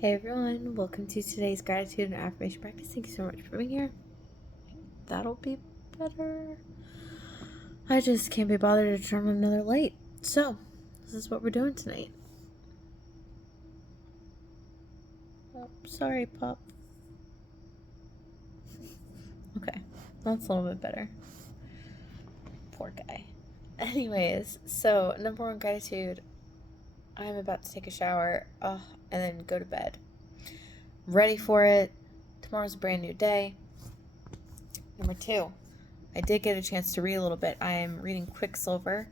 Hey everyone, welcome to today's gratitude and affirmation practice. Thank you so much for being here. That'll be better. I just can't be bothered to turn on another light. So, this is what we're doing tonight. Oh, sorry, Pop. Okay, that's a little bit better. Poor guy. Anyways, so number one gratitude. I'm about to take a shower and then go to bed. Ready for it. Tomorrow's a brand new day. Number two, I did get a chance to read a little bit. I am reading Quicksilver,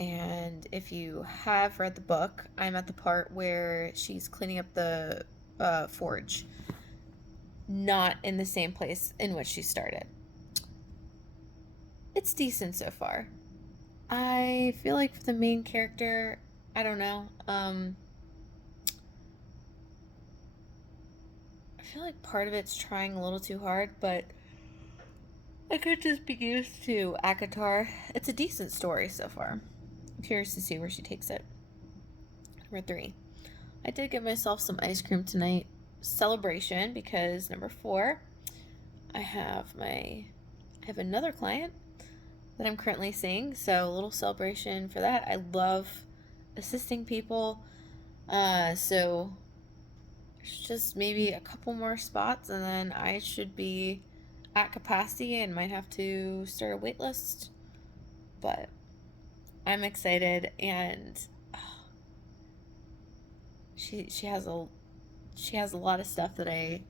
and if you have read the book, I'm at the part where she's cleaning up the forge, not in the same place in which she started. It's decent so far. I feel like for the main character, I don't know. I feel like part of it's trying a little too hard, but I could just be used to Akatar. It's a decent story so far. I'm curious to see where she takes it. Number three, I did get myself some ice cream tonight. Celebration, because number four, I have another client that I'm currently seeing, so a little celebration for that. I love assisting people. So there's just maybe a couple more spots and then I should be at capacity and might have to start a wait list. But I'm excited, and she has a lot of stuff that I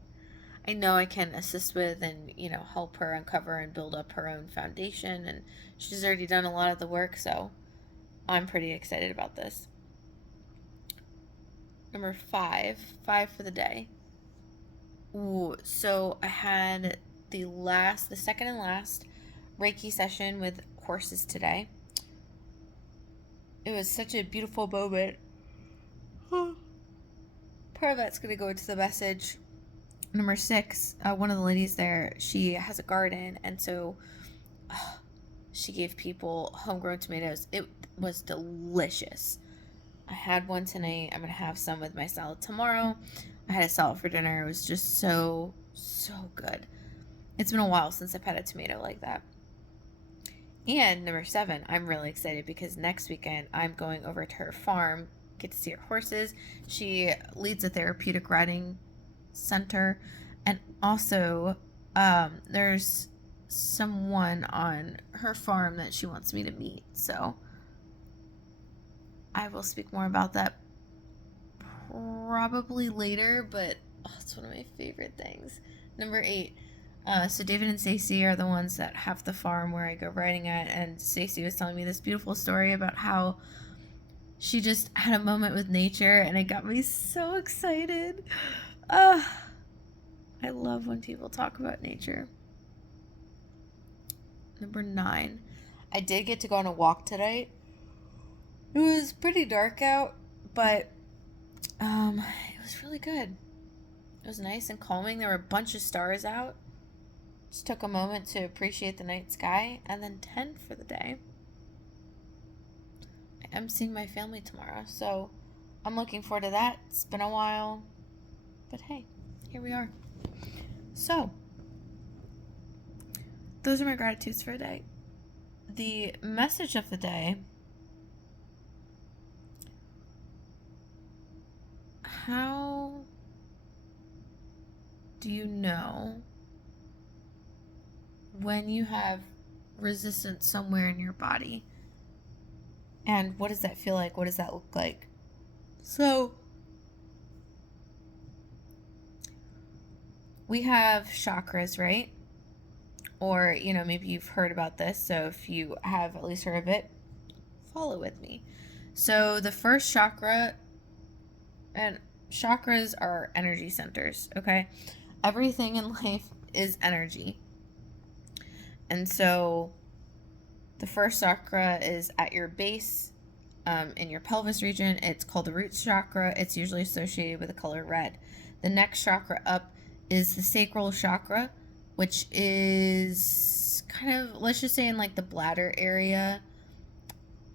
know I can assist with and, help her uncover and build up her own foundation. And she's already done a lot of the work, so I'm pretty excited about this. Number five for the day. Ooh, so I had the second and last Reiki session with horses today. It was such a beautiful moment. Part of that's going to go into the message. Number six, one of the ladies there, she has a garden, and so she gave people homegrown tomatoes. It was delicious. I had one tonight. I'm going to have some with my salad tomorrow. I had a salad for dinner. It was just so good. It's been a while since I've had a tomato like that. And number seven, I'm really excited because next weekend I'm going over to her farm, get to see her horses. She leads a therapeutic riding center, and also there's someone on her farm that she wants me to meet, so I will speak more about that probably later, but it's one of my favorite things. Number eight, so David and Stacey are the ones that have the farm where I go riding at, and Stacey was telling me this beautiful story about how she just had a moment with nature, and it got me so excited. I love when people talk about nature. Number nine, I did get to go on a walk today. It was pretty dark out, but it was really good. It was nice and calming. There were a bunch of stars out. Just took a moment to appreciate the night sky. And then 10 for the day. I am seeing my family tomorrow, so I'm looking forward to that. It's been a while, but hey, here we are. So, those are my gratitudes for today. The message of the day: how do you know when you have resistance somewhere in your body? And what does that feel like? What does that look like? So, we have chakras, right? Or, maybe you've heard about this. So if you have at least heard of it, follow with me. So the first chakra, and chakras are energy centers, okay? Everything in life is energy. And so the first chakra is at your base, in your pelvis region. It's called the root chakra. It's usually associated with the color red. The next chakra up is the sacral chakra, which is kind of, let's just say, in like the bladder area.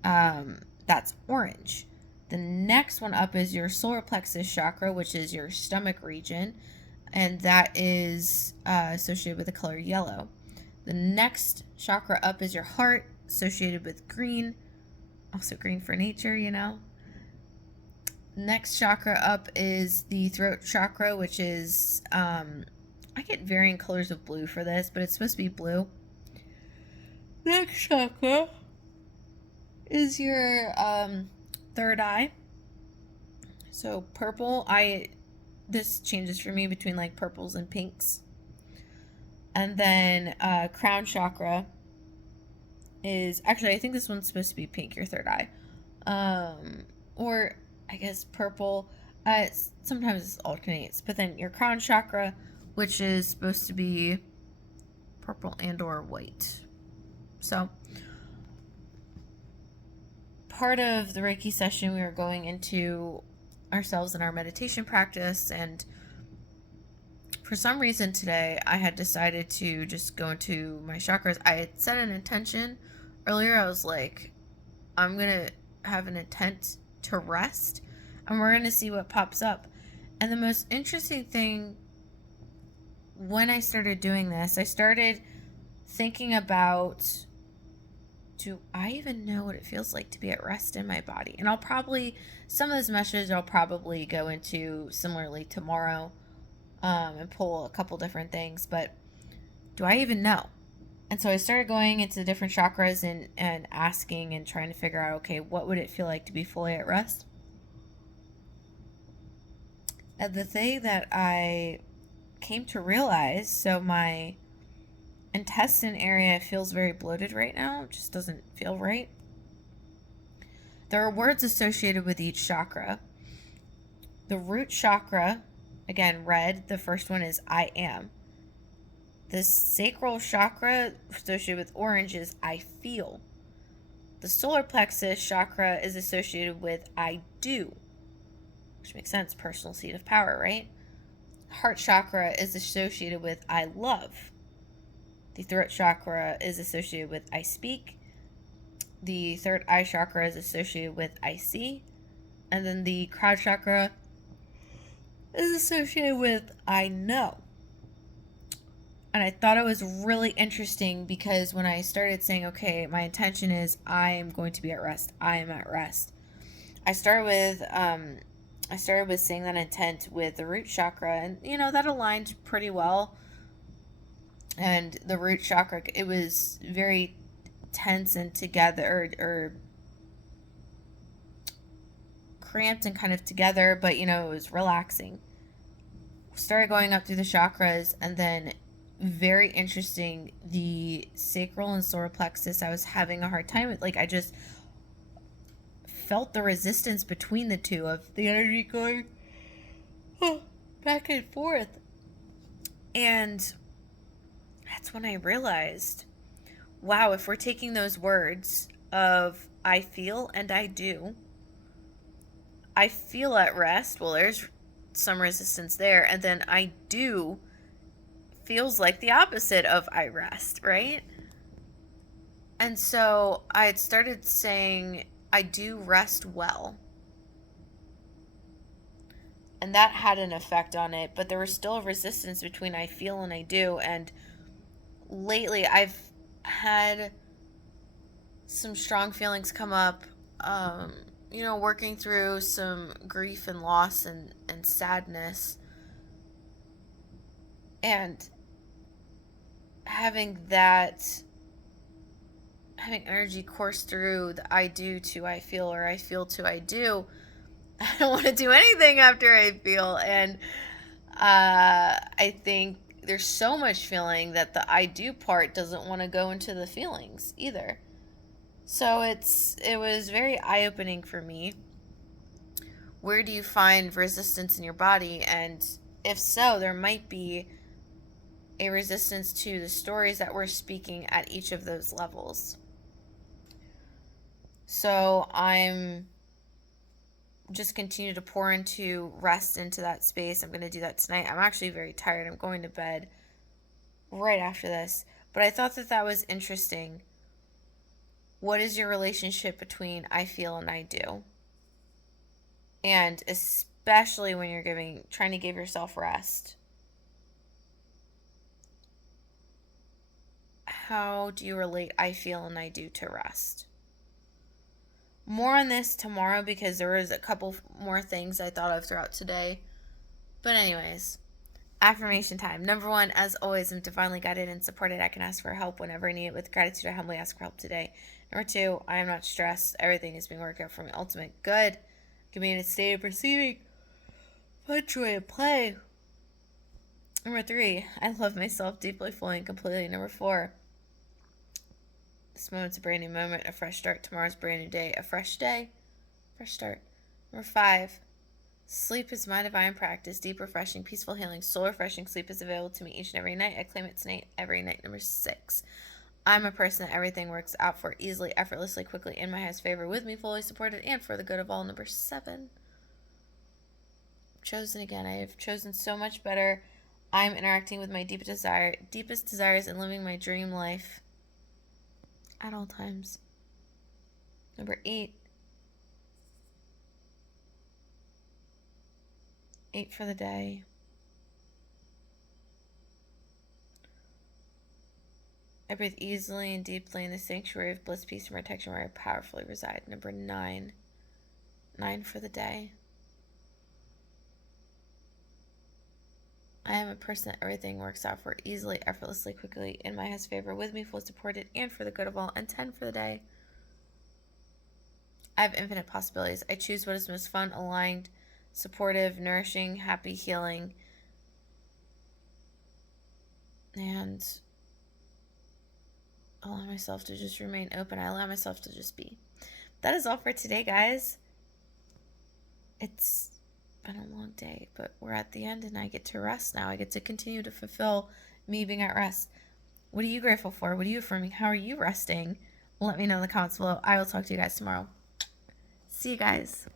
That's orange. The next one up is your solar plexus chakra, which is your stomach region, and that is associated with the color yellow. The next chakra up is your heart, associated with green, also green for nature, you know. Next chakra up is the throat chakra, which is, I get varying colors of blue for this, but it's supposed to be blue. Next chakra is your third eye. So purple, this changes for me between like purples and pinks. And then crown chakra is, actually I think this one's supposed to be pink, your third eye. Or I guess purple. Sometimes it alternates. But then your crown chakra, which is supposed to be purple and or white. So part of the Reiki session, we were going into ourselves in our meditation practice, and for some reason today I had decided to just go into my chakras. I had set an intention earlier. I was like, I'm gonna have an intent to rest, and we're gonna see what pops up. And the most interesting thing, when I started doing this, I started thinking about, do I even know what it feels like to be at rest in my body? And I'll probably, some of this message I'll probably go into similarly tomorrow, and pull a couple different things, but do I even know? And so I started going into the different chakras and asking and trying to figure out, okay, what would it feel like to be fully at rest? And the thing that I came to realize, so my intestine area feels very bloated right now. It just doesn't feel right. There are words associated with each chakra. The root chakra, again, red, the first one is I am. The sacral chakra associated with orange is I feel. The solar plexus chakra is associated with I do, which makes sense, personal seat of power, right? Heart chakra is associated with I love. The throat chakra is associated with I speak. The third eye chakra is associated with I see. And then the crown chakra is associated with I know. And I thought it was really interesting because when I started saying, okay, my intention is I am going to be at rest, I am at rest, I started with saying that intent with the root chakra, and you know, that aligned pretty well. And the root chakra, it was very tense and together, or cramped and kind of together, but you know, it was relaxing. Started going up through the chakras, and then very interesting, the sacral and solar plexus, I was having a hard time with. Like, I just felt the resistance between the two of the energy going back and forth. And that's when I realized, wow, if we're taking those words of I feel and I do, I feel at rest, well, there's some resistance there, and then I do feels like the opposite of I rest, right? And so I had started saying I do rest well. And that had an effect on it, but there was still a resistance between I feel and I do. And lately I've had some strong feelings come up, you know, working through some grief and loss and sadness. And having energy course through the I do to I feel, or I feel to I do, I don't want to do anything after I feel. And I think there's so much feeling that the I do part doesn't want to go into the feelings either. So it was very eye-opening for me. Where do you find resistance in your body? And if so, there might be a resistance to the stories that we're speaking at each of those levels. So I'm just continue to pour into rest into that space. I'm going to do that tonight. I'm actually very tired. I'm going to bed right after this. But I thought that was interesting. What is your relationship between I feel and I do? And especially when you're trying to give yourself rest. How do you relate I feel and I do to rest? More on this tomorrow because there was a couple more things I thought of throughout today. But anyways, affirmation time. Number 1, as always, I'm divinely guided and supported. I can ask for help whenever I need it. With gratitude, I humbly ask for help today. Number 2, I am not stressed. Everything is being worked out for my ultimate good. Give me in a state of perceiving fun, joy, and play. Number 3, I love myself deeply, fully, and completely. Number 4, this moment's a brand new moment, a fresh start. Tomorrow's a brand new day, a fresh day, fresh start. Number 5, sleep is my divine practice. Deep, refreshing, peaceful, healing, soul refreshing sleep is available to me each and every night. I claim it tonight, every night. Number 6, I'm a person that everything works out for easily, effortlessly, quickly, in my highest favor, with me, fully supported, and for the good of all. Number 7, chosen again. I have chosen so much better. I'm interacting with my deepest desires and living my dream life at all times. Number 8, 8 for the day. I breathe easily and deeply in the sanctuary of bliss, peace, and protection where I powerfully reside. Number 9, 9 for the day. I am a person that everything works out for easily, effortlessly, quickly, in my highest favor, with me, fully supported, and for the good of all. And 10 for the day. I have infinite possibilities. I choose what is most fun, aligned, supportive, nourishing, happy, healing, and allow myself to just remain open. I allow myself to just be. That is all for today, guys. It's been a long day, but we're at the end and I get to rest now. I get to continue to fulfill me being at rest. What are you grateful for? What are you affirming? How are you resting? Let me know in the comments below. I will talk to you guys tomorrow. See you guys.